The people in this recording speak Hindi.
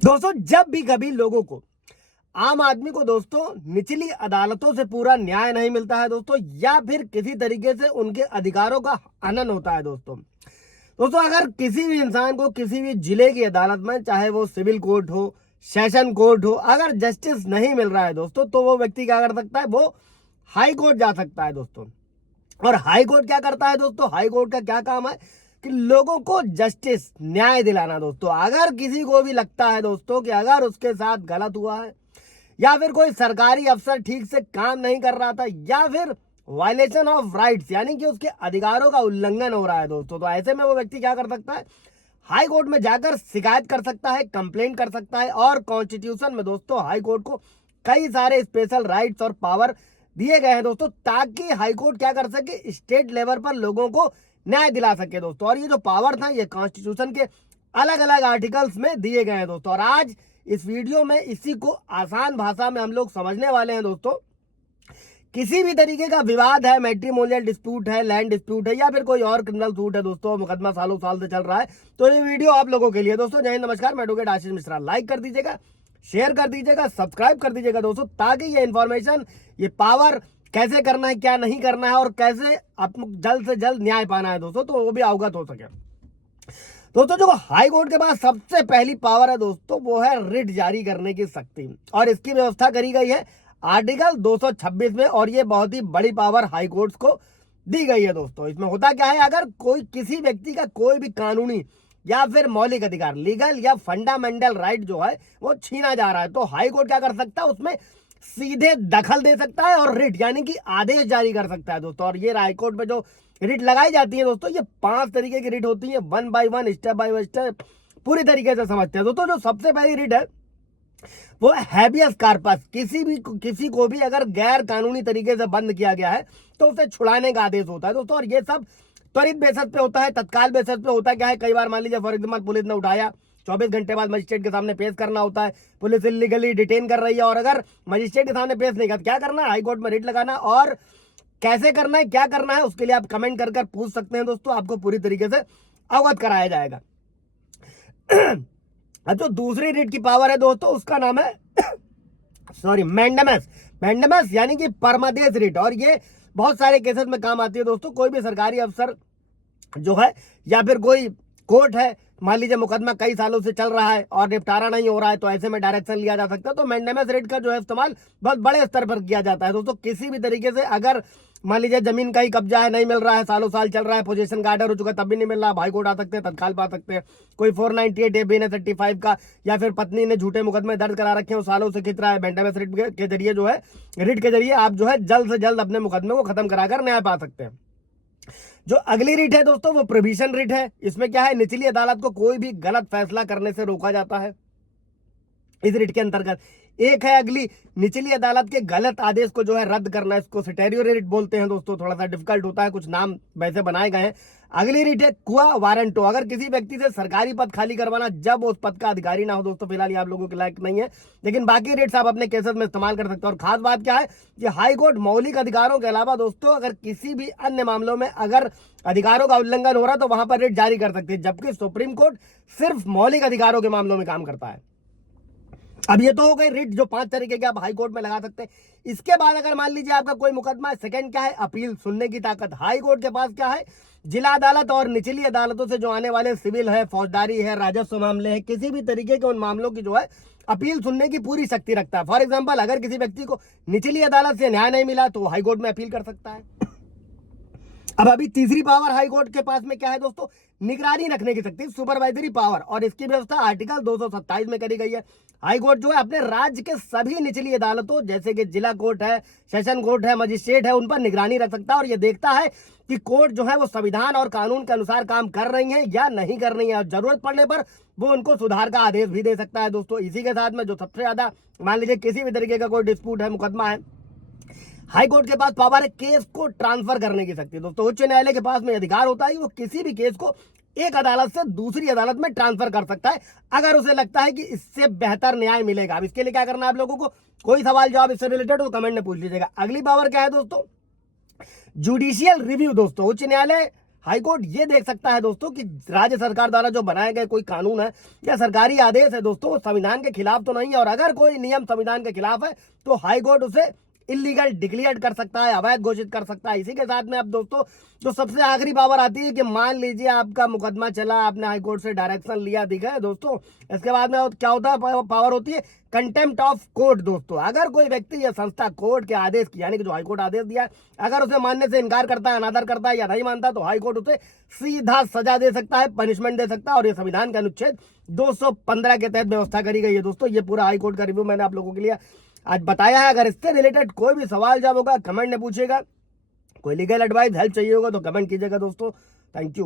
दोस्तों जब भी कभी लोगों को, आम आदमी को दोस्तों, निचली अदालतों से पूरा न्याय नहीं मिलता है दोस्तों, या फिर किसी तरीके से उनके अधिकारों का हनन होता है दोस्तों। दोस्तों अगर किसी भी इंसान को किसी भी जिले की अदालत में, चाहे वो सिविल कोर्ट हो, सेशन कोर्ट हो, अगर जस्टिस नहीं मिल रहा है दोस्तों, तो वो व्यक्ति क्या कर सकता है, वो हाई कोर्ट जा सकता है दोस्तों। और हाई कोर्ट क्या करता है दोस्तों, हाई कोर्ट का क्या काम है कि लोगों को जस्टिस, न्याय दिलाना दोस्तों। अगर किसी को भी लगता है दोस्तों कि अगर उसके साथ गलत हुआ है, या फिर कोई सरकारी अफसर ठीक से काम नहीं कर रहा था, या फिर वायलेशन ऑफ राइट्स यानी कि उसके अधिकारों का उल्लंघन हो रहा है दोस्तों, तो ऐसे में वो व्यक्ति क्या कर सकता है, हाई कोर्ट में जाकर शिकायत कर सकता है, कंप्लेंट कर सकता है। और कॉन्स्टिट्यूशन में दोस्तों हाई कोर्ट को कई सारे स्पेशल राइट्स और पावर दिए गए हैं दोस्तों, ताकि हाई कोर्ट क्या कर सके, स्टेट लेवल पर लोगों को न्याय दिला सके दोस्तों। और ये जो पावर था, ये कॉन्स्टिट्यूशन के अलग अलग आर्टिकल्स में दिए गए हैं दोस्तों। और आज इस वीडियो में इसी को आसान भाषा में हम लोग समझने वाले हैं दोस्तों। किसी भी तरीके का विवाद है, मैट्रिमोनियल डिस्प्यूट है, लैंड डिस्प्यूट है, या फिर कोई और क्रिमिनल सूट है दोस्तों, मुकदमा सालों साल से चल रहा है, तो ये वीडियो आप लोगों के लिए दोस्तों। जय हिंद, नमस्कार, मैं एडवोकेट आशीष मिश्रा। लाइक कर दीजिएगा, शेयर कर दीजिएगा, सब्सक्राइब कर दीजिएगा दोस्तों, ताकि ये इंफॉर्मेशन, ये पावर कैसे करना है, क्या नहीं करना है, और कैसे आपको जल्द से जल्द न्याय पाना है दोस्तों, तो वो भी अवगत हो सके दोस्तों। जो हाई कोर्ट के पास सबसे पहली पावर है दोस्तों, वो है रिट जारी करने की शक्ति, और इसकी व्यवस्था करी गई है आर्टिकल 226 में। और ये बहुत ही बड़ी पावर हाई कोर्ट को दी गई है दोस्तों। इसमें होता क्या है, अगर कोई किसी व्यक्ति का कोई भी कानूनी या फिर मौलिक अधिकार, लीगल या फंडामेंटल राइट जो है वो छीना जा रहा है, तो हाई कोर्ट क्या कर सकता है, उसमें सीधे दखल दे सकता है और रिट यानी कि आदेश जारी कर सकता है दोस्तों। और ये हाई कोर्ट में जो रिट लगाई जाती है दोस्तों, ये 5 तरीके की रिट होती है, 1 बाय 1, स्टेप बाय स्टेप, पूरी तरीके से समझते हैं दोस्तों। जो सबसे पहली रिट है वो हैबियस कार्पस। किसी को भी अगर गैर कानूनी तरीके से बंद किया गया है, तो उसे छुड़ाने का आदेश होता है दोस्तों। और ये सब त्वरित बेसिस पे होता है, तत्काल बेसिस पे होता है। क्या है, कई बार मान लीजिए फॉर एग्जाम्पल पुलिस ने उठाया, 24 घंटे बाद मजिस्ट्रेट के सामने पेश करना होता है, पुलिस इलीगली डिटेन कर रही है, और अगर मजिस्ट्रेट के सामने पेश नहीं कर, क्या करना है, हाईकोर्ट में रिट लगाना। और कैसे करना है, क्या करना है, उसके लिए आप कमेंट कर पूछ सकते हैं दोस्तों, आपको पूरी तरीके से अवगत कराया जाएगा। जो दूसरी रिट की पावर है दोस्तों, उसका नाम है सॉरी मैंडेमस। मैंडेमस यानी कि परमादेश रिट, और ये बहुत सारे केसेस में काम आती है दोस्तों। कोई भी सरकारी अफसर जो है, या फिर कोई कोर्ट है, मान लीजिए मुकदमा कई सालों से चल रहा है और निपटारा नहीं हो रहा है, तो ऐसे में डायरेक्शन लिया जा सकता है। तो मैंडेमस रेट का जो है इस्तेमाल बहुत बड़े स्तर पर किया जाता है दोस्तों। किसी भी तरीके से अगर मान लीजिए जमीन का ही कब्जा है, नहीं मिल रहा है, सालों साल चल रहा है, पोजीशन का आर्डर हो चुका है, तब भी नहीं मिल रहा, हाई कोर्ट आ सकते हैं, तत्काल पा सकते हैं। कोई 498 ए 35 का, या फिर पत्नी ने झूठे मुकदमे दर्ज करा रखे हैं, सालों से खिंच रहा है, मैंडेमस रिट के जरिए जो है, रिट के जरिए आप जो है जल्द से जल्द अपने मुकदमे को खत्म कराकर न्याय पा सकते हैं। जो अगली रिट है दोस्तों, वो प्रोविजन रिट है। इसमें क्या है, निचली अदालत को कोई भी गलत फैसला करने से रोका जाता है इस रिट के अंतर्गत। एक है अगली, निचली अदालत के गलत आदेश को जो है रद्द करना, इसको सिटेरियोरी रिट बोलते हैं दोस्तों। थोड़ा सा डिफिकल्ट होता है, कुछ नाम वैसे बनाए गए हैं। अगली रिट है क्वा वारंटो। अगर किसी व्यक्ति से सरकारी पद खाली करवाना, जब उस पद का अधिकारी ना हो दोस्तों, फिलहाल आप लोगों के लायक नहीं है, लेकिन बाकी रिट्स आप अपने केसेस में इस्तेमाल कर सकते हैं। और खास बात क्या है कि हाई कोर्ट मौलिक अधिकारों के अलावा दोस्तों, अगर किसी भी अन्य मामलों में अगर अधिकारों का उल्लंघन हो रहा है, तो वहां पर रिट जारी कर सकती है, जबकि सुप्रीम कोर्ट सिर्फ मौलिक अधिकारों के मामलों में काम करता है। अब ये तो हो गई रिट, जो 5 तरीके के आप हाई कोर्ट में लगा सकते हैं। इसके बाद अगर मान लीजिए आपका कोई मुकदमा है, सेकंड क्या है, अपील सुनने की ताकत। हाई कोर्ट के पास क्या है, जिला अदालत और निचली अदालतों से जो आने वाले सिविल है, फौजदारी है, राजस्व मामले हैं, किसी भी तरीके के उन मामलों की जो है अपील सुनने की पूरी शक्ति रखता है। फॉर एग्जाम्पल, अगर किसी व्यक्ति को निचली अदालत से न्याय नहीं मिला, तो हाई कोर्ट में अपील कर सकता है। अब अभी तीसरी पावर हाई कोर्ट के पास में क्या है दोस्तों, निगरानी रखने की शक्ति, सुपरवाइजरी पावर, और इसकी व्यवस्था आर्टिकल 227 में करी गई है। हाई कोर्ट जो है अपने राज्य के सभी निचली अदालतों, जैसे कि जिला कोर्ट है, सेशन कोर्ट है, मजिस्ट्रेट है, उन पर निगरानी रख सकता है, और ये देखता है कि कोर्ट जो है वो संविधान और कानून के अनुसार काम कर रही है या नहीं कर रही है, और जरूरत पड़ने पर वो उनको सुधार का आदेश भी दे सकता है दोस्तों। इसी के साथ में जो सबसे ज्यादा, मान लीजिए किसी भी तरीके का कोई डिस्प्यूट है, मुकदमा है, हाई कोर्ट के पास पावर है केस को ट्रांसफर करने की शक्ति दोस्तों। उच्च न्यायालय के पास में अधिकार होता है, वो किसी भी केस को एक अदालत से दूसरी अदालत में ट्रांसफर कर सकता है, अगर उसे लगता है कि इससे बेहतर न्याय मिलेगा। अब इसके लिए क्या करना है आप लोगों को, कोई सवाल जवाब इससे रिलेटेड हो, कमेंट में पूछ लीजिएगा। अगली पावर क्या है दोस्तों, जुडिशियल रिव्यू दोस्तों। उच्च न्यायालय हाईकोर्ट ये देख सकता है दोस्तों कि राज्य सरकार द्वारा जो बनाए गए कोई कानून है या सरकारी आदेश है दोस्तों, वो संविधान के खिलाफ तो नहीं है, और अगर कोई नियम संविधान के खिलाफ है तो हाईकोर्ट उसे इलीगल डिक्लेयर कर सकता है, अवैध घोषित कर सकता है। इसी के साथ में अब दोस्तों जो सबसे आखिरी पावर आती है कि मान लीजिए आपका मुकदमा चला, आपने हाईकोर्ट से डायरेक्शन लिया, दिखा है दोस्तों, इसके बाद में क्या होता है, पावर होती है कंटेम्प्ट ऑफ कोर्ट दोस्तों। अगर कोई व्यक्ति या संस्था कोर्ट के आदेश की, यानी कि जो हाईकोर्ट आदेश दिया है, अगर उसे मानने से इनकार करता है, अनादर करता है या नहीं मानता, तो हाईकोर्ट उसे सीधा सजा दे सकता है, पनिशमेंट दे सकता है, और ये संविधान के अनुच्छेद 215 के तहत व्यवस्था करी गई है दोस्तों। ये पूरा हाईकोर्ट का रिव्यू मैंने आप लोगों के लिए आज बताया है। अगर इससे रिलेटेड कोई भी सवाल जवाब होगा कमेंट में पूछिएगा, कोई लीगल एडवाइस हेल्प चाहिए होगा तो कमेंट कीजिएगा दोस्तों। Thank you.